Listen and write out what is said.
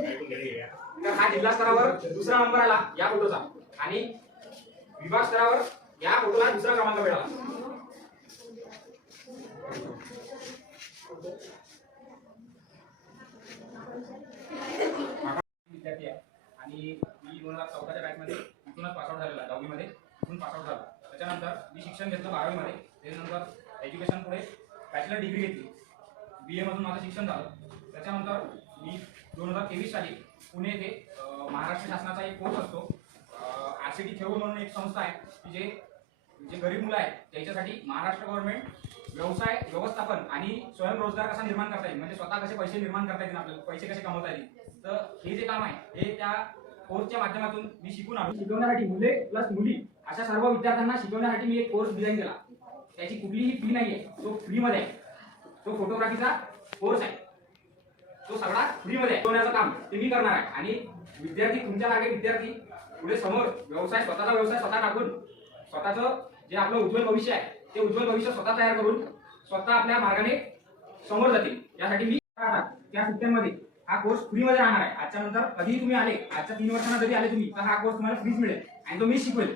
तर हा जिल्हा स्तरावर दुसरा नंबर आला या फोटोचा आणि विभाग स्तरावर या फोटोला दुसरा क्रमांक मिळाला। विद्यार्थी आहे आणि मी 2014च्या बॅचमध्ये इथूनच पासआउट झालेला, 10वी मध्ये इथून पासआउट झाला। त्याच्यानंतर मी शिक्षण घेतलं 12वी मध्ये, त्यानंतर एज्युकेशन पुढे बॅचलर डिग्री घेतली, BA मधून माझं शिक्षण झालं। त्याच्यानंतर मी 2023 साली पुणे येथे महाराष्ट्र शासनाचा एक कोर्स असतो, RCT खेळून म्हणून एक संस्था आहे की जे गरीब मुलं आहेत त्याच्यासाठी महाराष्ट्र गव्हर्नमेंट व्यवसाय व्यवस्थापन आणि स्वयंरोजगार कसा निर्माण करता येईल, म्हणजे स्वतः कसे पैसे निर्माण करता येतील, आपल्याला पैसे कसे कमवता येतील, तर हे जे काम आहे हे त्या कोर्सच्या माध्यमातून मी शिकून आलो। शिकवण्यासाठी मुले प्लस मुली अशा सर्व विद्यार्थ्यांना शिकवण्यासाठी मी एक कोर्स डिझाईन केला। त्याची कुठलीही फी नाहीये, तो फ्रीमध्ये आहे। तो फोटोग्राफीचा कोर्स आहे, तो सगळा फ्रीमध्ये आहे। शिकवण्याचं काम ते मी करणार आहे आणि विद्यार्थी तुमच्यासारखे विद्यार्थी पुढे समोर स्वतःचा व्यवसाय स्वतः टाकून स्वतःचं जे आपलं उज्ज्वल भविष्य आहे ते उज्ज्वल भविष्य स्वतः तयार करून स्वतः आपल्या मार्गाने समोर जातील, यासाठी मी त्या सुट्ट्यांमध्ये हा कोर्स फ्रीमध्ये राहणार आहे। आजच्या नंतर कधीही तुम्ही आले, आजच्या 3 वर्षांना जरी आले तुम्ही, तर हा कोर्स तुम्हाला फ्रीज मिळेल आणि तो मी शिकवेल।